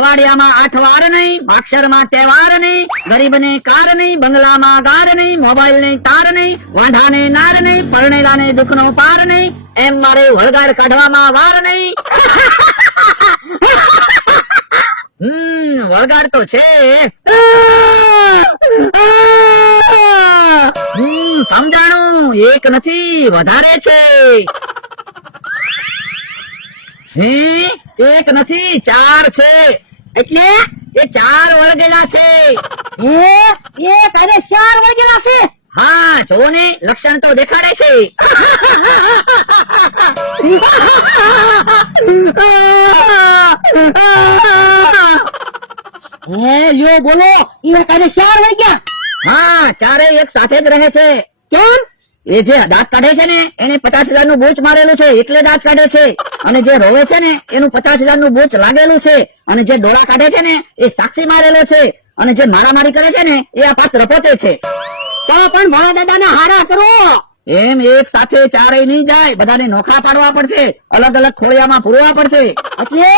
અઠવાડિયામાં 8 વાર નહીં, અક્ષરમાં તહેવાર નહીં, ગરીબને કાર નહીં, બંગલામાં ગાર નહીં, મોબાઈલ ને તાર નહીં, વાંઢાને નાર નહીં, પરણેલાને દુઃખનો પાર નહીં, એમ મારે વળગાડ કાઢવામાં વાર નહીં. વળગાડ તો છે. સમજાણું, એક નથી વધારે છે. એક નથી 4 છે. એટલે એ 4 વળગેલા છે. એક અને 4 વળગેલા છે. હા, જો ને, લક્ષણ તો દેખાડે છે. યો બોલો, એક અને 4 વાગ્યા. હા, 4 એક સાથે જ રહે છે. કેમ? એ જે દાંત કાઢે છે ને એને 50,000 નું બૂચ મારેલું છે એટલે દાંત કાઢે છે, અને જે રોવે છે ને એનું 50,000 નું બૂચ લાગેલું છે, અને જે ડોળા કાઢે છે ને એ સાક્ષી મારેલો છે, અને જે મારામારી કરે છે ને એ આ પાત્ર પોતે છે. તો પણ ભોળા દાદાને હારા કરો. એમ એક સાથે 4 નહીં જાય, બધાને નોખા પાડવા પડશે, અલગ અલગ ખોળિયામાં પૂરવા પડશે. એટલે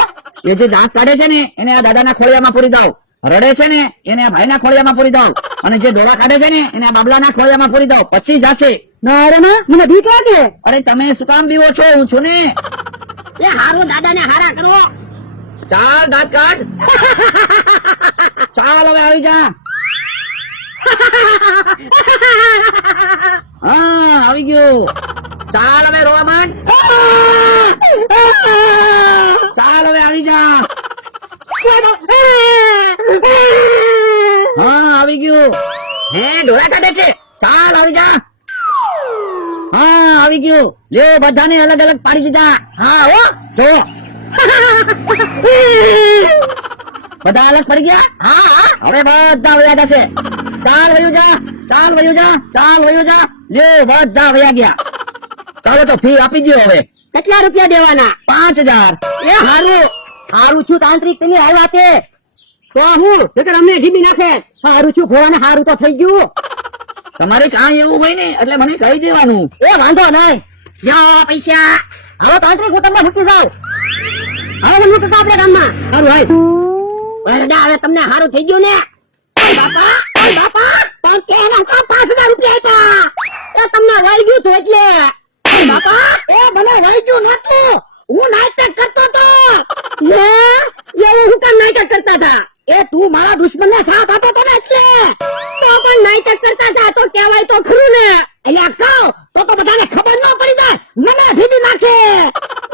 એ જે દાંત કાઢે છે ને એને આ દાદાના ખોળિયામાં પૂરી દો, રડે છે ને એને આ ભાઈના ખોળિયામાં પૂરી દો, અને જે ડોળા કાઢે છે ને એને આ બાબલાના ખોળિયામાં પૂરી દો, પછી જશે. ના રે ના, મને બીક લાગે. અરે તમે શું કામ બીવો છો? હું છું ને. એ હારું, દાદાને હારા કરો. ચાલ દાંત કાઢ. ચાલ હવે આવી જા. હા, આવી ગયો. ચાલ હવે રોવા માંડ. ચાલ હવે આવી જા. હા, આવી ગયો. હે, ડોળા કાઢે છે. ચાલ આવી જા. હા, આવી ગયો. લ્યો, બધાને અલગ અલગ પાડી દીધા. હા હો, જો બધા અલગ પડી ગયા. હા, હવે બધા વયા જશે. ચાલ વયું જા, ચાલ વયું જા, ચાલ વયું જા. લ્યો, બધા વયા ગયા. ચાલો તો ફી આપી દો હવે. કેટલા રૂપિયા દેવાના? 5,000. એ હારું, હારું છું તાંત્રિક, તમે આવ્યા તે તો હું નકર અમને ઢીબી નાખે. હારું છું ભોળાને, હારું તો થઈ ગયું. તમારે કાંઈ એવું હોય ને એટલે મને કહી દેવાનું. એ વાંધો નહીં. લ્યો પૈસા. હવે તાંત્રિક હું તમને મૂકી જાઉં. હવે હું તો આપણે ગામમાં. હારું હાય. હવે તમને હારું થઈ ગયું ને? બાપા, બાપા, પણ કેના કા 5,000 રૂપિયા આપ્યા? એ તમને વળી ગયું તો એટલે. બાપા, એ મને વળી ગયું નતું, હું નાટક કરતો તો. એવું હું કામ નાટક કરતા હતા? એ તું મારા દુશ્મનને સાથ આપતો તો ને એટલે. તો પણ નાટક કરતા હતા તો કહેવાય તો ખરું ને. એટલે કહો તો બધાને ખબર ન પડી જાય, મને ઢીબી નાખે.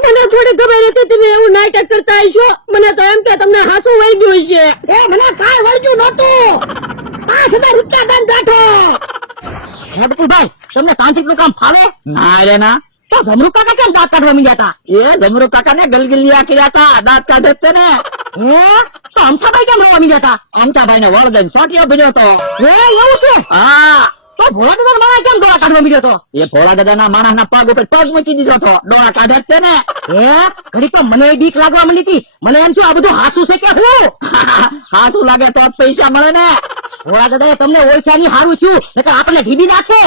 મને થોડી ખબર હતી તમે એવું નાટક કરતા હશો. મને તો એમ કે તમને હાસું વહી ગયું છે. એ મને કાંઈ વળગ્યું નતું. 5,000 રૂપિયા દંડ બેઠો. બકુલભાઈ, તમને તાંત્રિક નું કામ ફાવે? ના રે ના. તો જમરૂ કાકા કેમ દાંત કાઢવા માંડ્યા હતા? એ જમરૂ કાકા ને ગલગલિયા કર્યા હતા, દાંત કાઢે છે ને. તો અમથાભાઈ કેમ રોવા માંડ્યા હતા? અમથાભાઈ ને વળ દઈને સોટિયો ભર્યો હતો. એવું છે? હા. તો ભોળા દાદા માણસ કેમ ડોળા કાઢવા માંડ્યો હતો? એ ભોળા દાદા ના માણસ ના પગ ઉપર પગ મૂકી દીધો હતો, ડોળા કાઢે છે ને. ઘડી તો મને બીક લાગવા માંડી હતી. મને એમ થયું આ બધું હાસું છે કે હું? હાસું લાગે તો પૈસા મળે ને. ભોળા દાદા તમને ઓળખ્યાની હારું છું, નકર આપણને ઢીબી નાખે.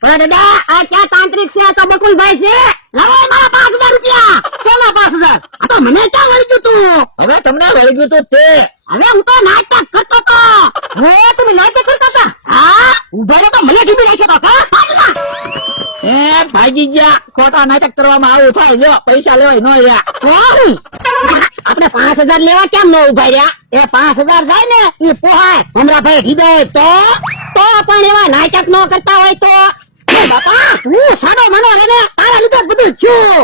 ભોળા દાદા, આ ક્યાં તાંત્રિક છે? તો બકુલભાઈ છે. લાવો મારા 5,000 રૂપિયા. શેના 5,000? આ તો મને ક્યાં વળી ગયું તું? હવે તમને વળી ગયું તું તે. હવે હું તો નાટક કરતો હતો. તમે નાટક કરતા હતા? હા, ઉભા રહો તો મને ઢીબી નાખ્યો તો. ભાગી ગયા. ખોટા નાટક કરવામાં આવું થાય. લ્યો, પૈસા લેવાય ન રહ્યા. આપણે 5,000 લેવા કેમ ન ઉભા રહ્યા? એ 5,000 જાય ને એ પોહાય. હમણાં ભાઈ ઢીબે તો પણ એવા નાટક ન કરતા હોય તો. બાપા, હું સાડો મનો રે ને તારા લીધે બધું છું.